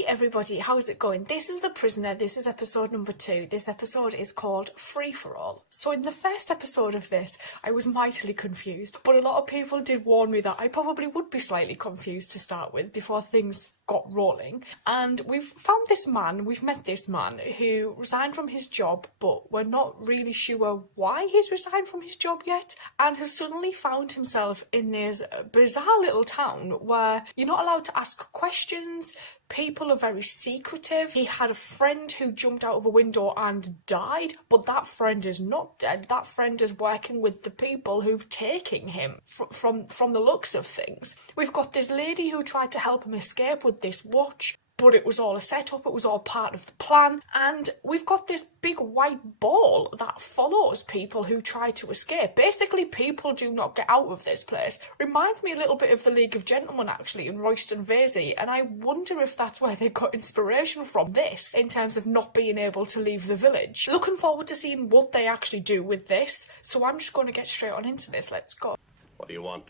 Hey everybody, how's it going? This is The Prisoner, this is episode number 2. This episode is called Free For All. So in the first episode of this, I was mightily confused, but a lot of people did warn me that I probably would be slightly confused to start with before things got rolling. And we've found this man, we've met this man who resigned from his job, but we're not really sure why he's resigned from his job yet, and has suddenly found himself in this bizarre little town where you're not allowed to ask questions. People are very secretive. He had a friend who jumped out of a window and died, but that friend is not dead. That friend is working with the people who've taken him from the looks of things. We've got this lady who tried to help him escape with this watch, but it was all a setup, it was all part of the plan. And we've got this big white ball that follows people who try to escape. Basically, people do not get out of this place. Reminds me a little bit of the League of Gentlemen, actually, in Royston Vasey, and I wonder if that's where they got inspiration from this, in terms of not being able to leave the village. Looking forward to seeing what they actually do with this, so I'm just going to get straight on into this. Let's go. What do you want?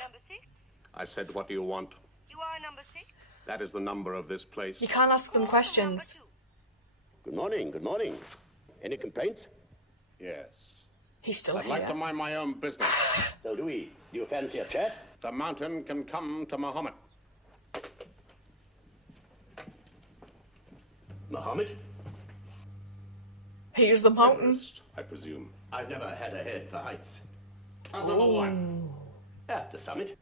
Number 6? I said, what do you want? You are number 6? That is the number of this place. You can't ask them questions. Good morning, good morning. Any complaints? Yes. He's still I'd here. like to mind my own business. So do we. Do you fancy a chat? The mountain can come to Muhammad. Muhammad? Here's the mountain. Everest, I presume. I've never had a head for heights. Number 1. At the summit.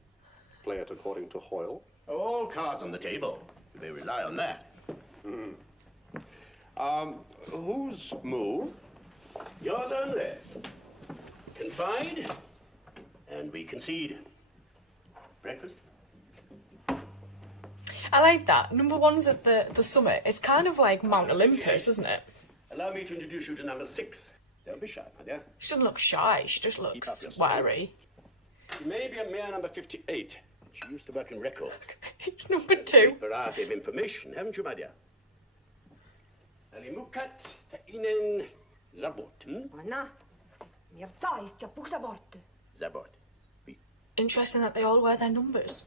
Play it according to Hoyle. All cards on the table. You may rely on that. Whose move? Yours only. Confide, and we concede. Breakfast? I like that. Number 1's at the summit. It's kind of like Mount Olympus, isn't it? Allow me to introduce you to number 6. Don't be shy, my dear. She doesn't look shy, she just looks up your wary. She may be a mere number 58. She used to work in record. He's number 2. Variety of information, haven't you, my dear? Alimukat ta'inen zabot. Anna, nie wcale Buch Zabot. Zabot. Interesting that they all wear their numbers.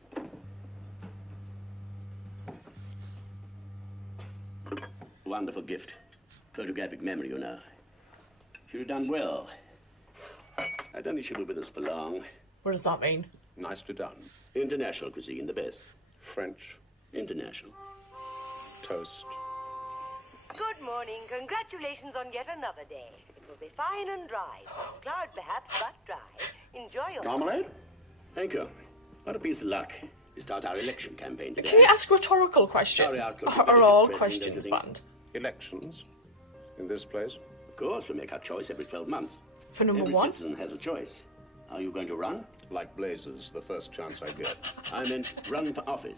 Wonderful gift. Photographic memory, you know. She'd have done well. I don't think she'll be with us for long. What does that mean? Nicely done. International cuisine, the best. French. International. Toast. Good morning. Congratulations on yet another day. It will be fine and dry. Cloud perhaps, but dry. Enjoy your... Marmalade? Thank you. What a piece of luck. We start our election campaign today. Can you ask rhetorical questions? Sorry, I'll close Or the are all president, questions don't you think? banned? Elections. In this place. Of course, we make our choice every 12 months. For number Every 1? citizen has a choice. Are you going to run? Like blazes, the first chance I get. I meant run for office.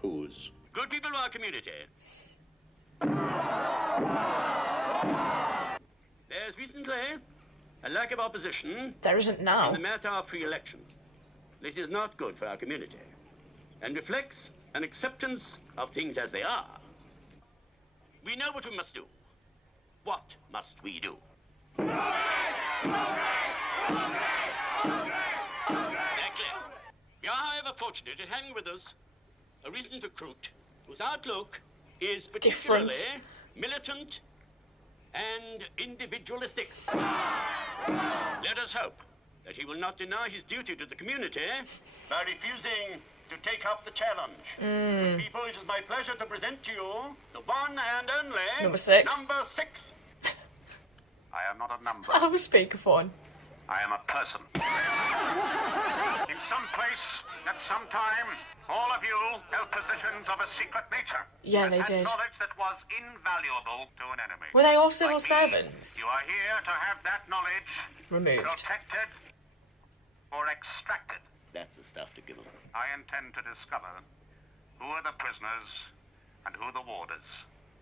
Whose? Good people of our community. There's recently a lack of opposition There isn't in now. the matter of free election. This is not good for our community and reflects an acceptance of things as they are. We know what we must do. What must we do? Exactly. We are, however, fortunate in having with us a recent recruit whose outlook is particularly Different. militant and individualistic. Let us hope that he will not deny his duty to the community by refusing to take up the challenge. Good people, it is my pleasure to present to you the one and only... Number 6. Number 6. I am not a number. I have a speakerphone. I am a person. In some place, at some time, all of you held positions of a secret nature. Yeah, they and did. knowledge that was invaluable to an enemy. Were they all civil Like me, servants? You are here to have that knowledge Removed. protected or extracted. That's the stuff to give them. I intend to discover who are the prisoners and who the warders.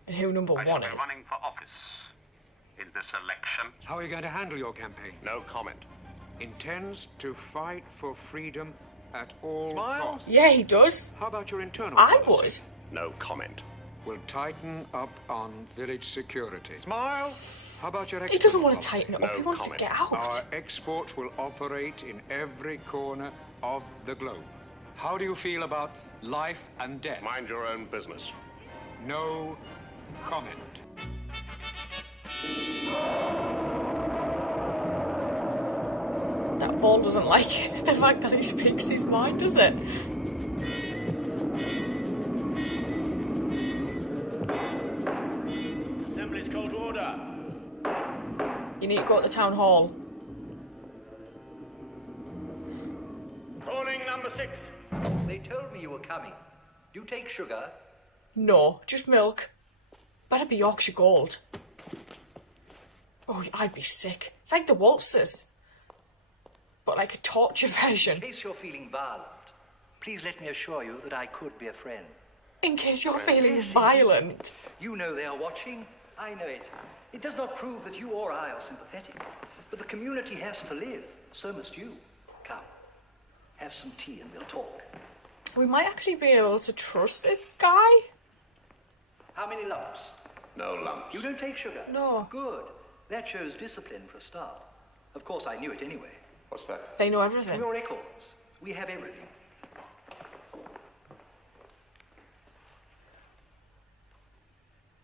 And who number I 1 shall be is. running for office in this election. How are you going to handle your campaign? No comment. Intends to fight for freedom at all Smile. costs. Yeah, he does. How about your internal I policy? would. No comment. We'll tighten up on village security. Smile. How about your He doesn't export want to policy? tighten it up, No he wants comment. to get out. Our exports will operate in every corner of the globe. How do you feel about life and death. Mind your own business. No comment. That ball doesn't like the fact that he speaks his mind, does it? Assembly's called to order. You need to go to the town hall. Calling number 6. They told me you were coming. Do you take sugar? No, just milk. Better be Yorkshire Gold. Oh, I'd be sick. It's like the waltzes. But like a torture version. In case you're feeling violent, please let me assure you that I could be a friend. In case you're feeling violent. You know they are watching. I know it. It does not prove that you or I are sympathetic. But the community has to live. So must you. Come. Have some tea and we'll talk. We might actually be able to trust this guy. How many lumps? No lumps. You don't take sugar? No. Good. That shows discipline for a start. Of course, I knew it anyway. What's that? They know For everything. your records, we have everything.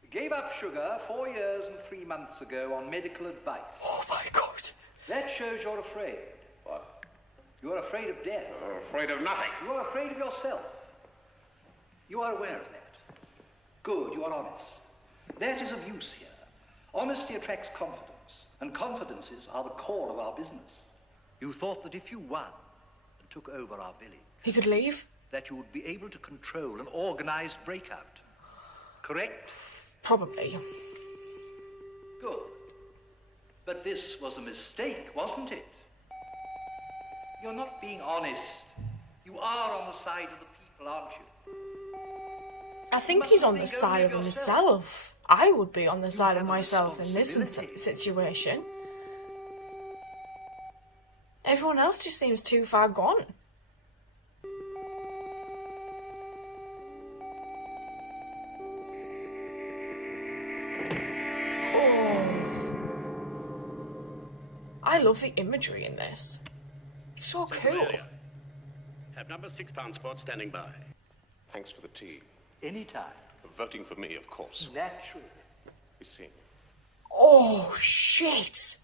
We gave up sugar 4 years and 3 months ago on medical advice. Oh my god. That shows you're afraid. What? You're afraid of death. I'm afraid of nothing. You are afraid of yourself. You are aware of that. Good, you are honest. That is of use here. Honesty attracts confidence, and confidences are the core of our business. You thought that if you won and took over our village, He could leave? that you would be able to control an organized breakout. Correct? Probably. Good. But this was a mistake, wasn't it? You're not being honest. You are on the side of the people, aren't you? I think he's on the side of himself. I would be on the side of myself in this situation. Everyone else just seems too far gone. Oh. I love the imagery in this. It's so cool. Have number 6 pound spot standing by. Thanks for the tea. Anytime. Voting for me, of course. Naturally. We see. Oh, shit.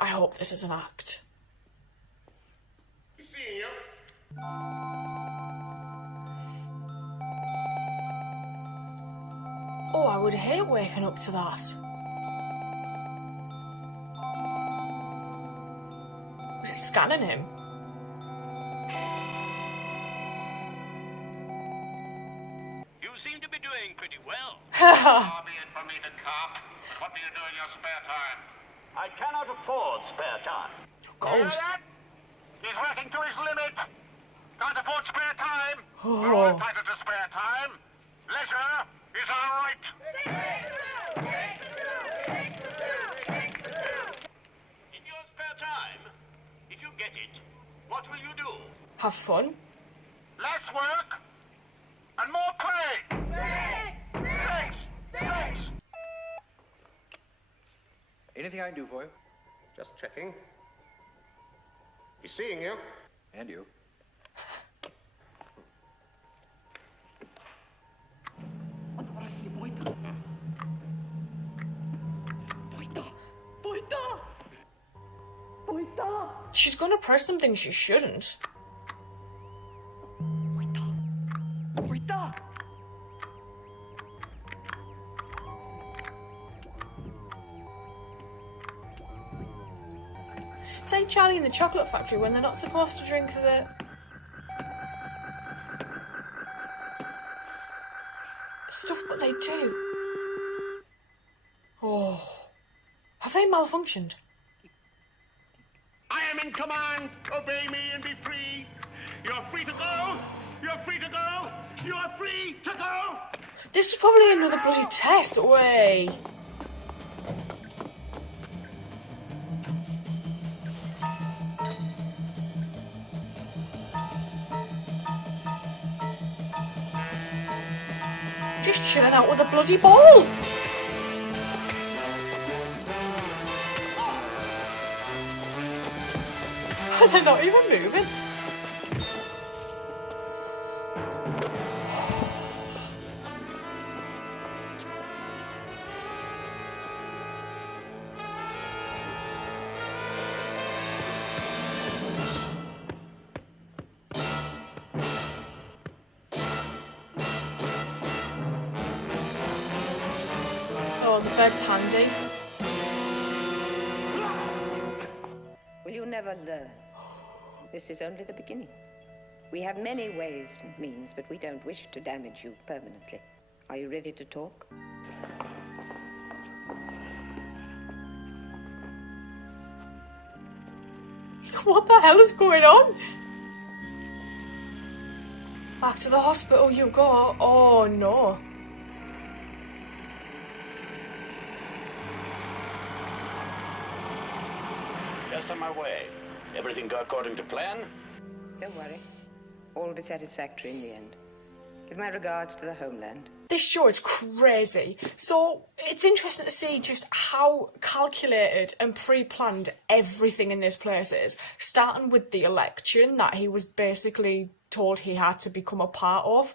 I hope this is an act. We see you. Oh, I would hate waking up to that. Was it scanning him? You seem to be doing pretty well. Far be it from me to carp, but what do you do in your spare time? I cannot afford spare time. Gold. Hear that? He's working to his limit. Can't afford spare time. Oh. We're all entitled to spare time. Leisure is our right. In your spare time, if you get it, what will you do? Have fun. Less work and more play. Thanks. Thanks. Anything I can do for you? Just checking. Be seeing you. And you. She's gonna press something she shouldn't. It's like Charlie in the Chocolate Factory when they're not supposed to drink the... stuff, but they do. Oh. Have they malfunctioned? I am in command. Obey me and be free. You're free to go. You're free to go. You're free to go. This is probably another bloody test. Way. Just chilling out with a bloody ball. They're not even moving. Oh, the bed's handy. Will you never learn? This is only the beginning. We have many ways and means, but we don't wish to damage you permanently. Are you ready to talk? What the hell is going on? Back to the hospital you go. Oh no. Just on my way. Everything go according to plan? Don't worry. All will be satisfactory in the end. Give my regards to the homeland. This show is crazy. So it's interesting to see just how calculated and pre-planned everything in this place is. Starting with the election that he was basically told he had to become a part of.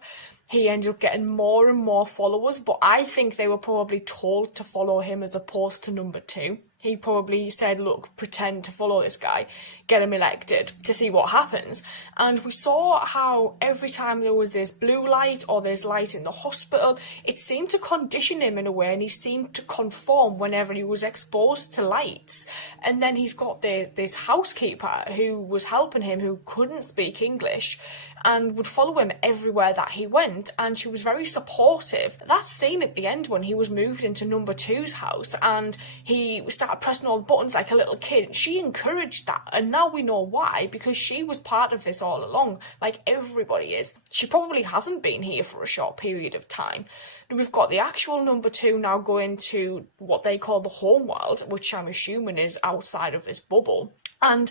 He ended up getting more and more followers, but I think they were probably told to follow him as opposed to number 2. He probably said, look, pretend to follow this guy, get him elected to see what happens. And we saw how every time there was this blue light or this light in the hospital, it seemed to condition him in a way, and he seemed to conform whenever he was exposed to lights. And then he's got this housekeeper who was helping him, who couldn't speak English, and would follow him everywhere that he went, and she was very supportive. That scene at the end when he was moved into number 2's house and he started pressing all the buttons like a little kid, she encouraged that, and now we know why, because she was part of this all along, like everybody is. She probably hasn't been here for a short period of time. We've got the actual number 2 now going to what they call the home world, which I'm assuming is outside of this bubble, and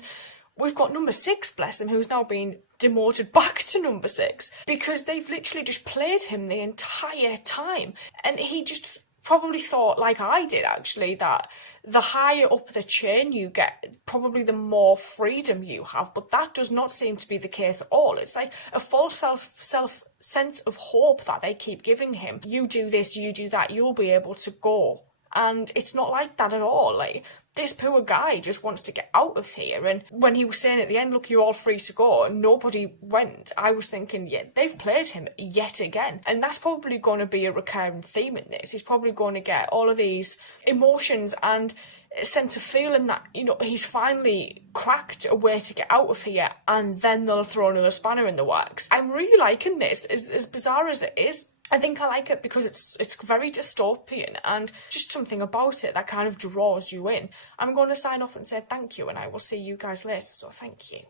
we've got number 6, bless him, who's now been demoted back to number 6 because they've literally just played him the entire time. And he just probably thought, like I did actually, that the higher up the chain you get, probably the more freedom you have. But that does not seem to be the case at all. It's like a false self sense of hope that they keep giving him. You do this, you do that, you'll be able to go. And it's not like that at all. Like, this poor guy just wants to get out of here. And when he was saying at the end, look, you're all free to go, and nobody went, I was thinking, yeah, they've played him yet again. And that's probably going to be a recurring theme in this. He's probably going to get all of these emotions and a sense of feeling that, you know, he's finally cracked a way to get out of here, and then they'll throw another spanner in the works. I'm really liking this, as bizarre as it is. I think I like it because it's very dystopian, and just something about it that kind of draws you in. I'm going to sign off and say thank you, and I will see you guys later, so thank you.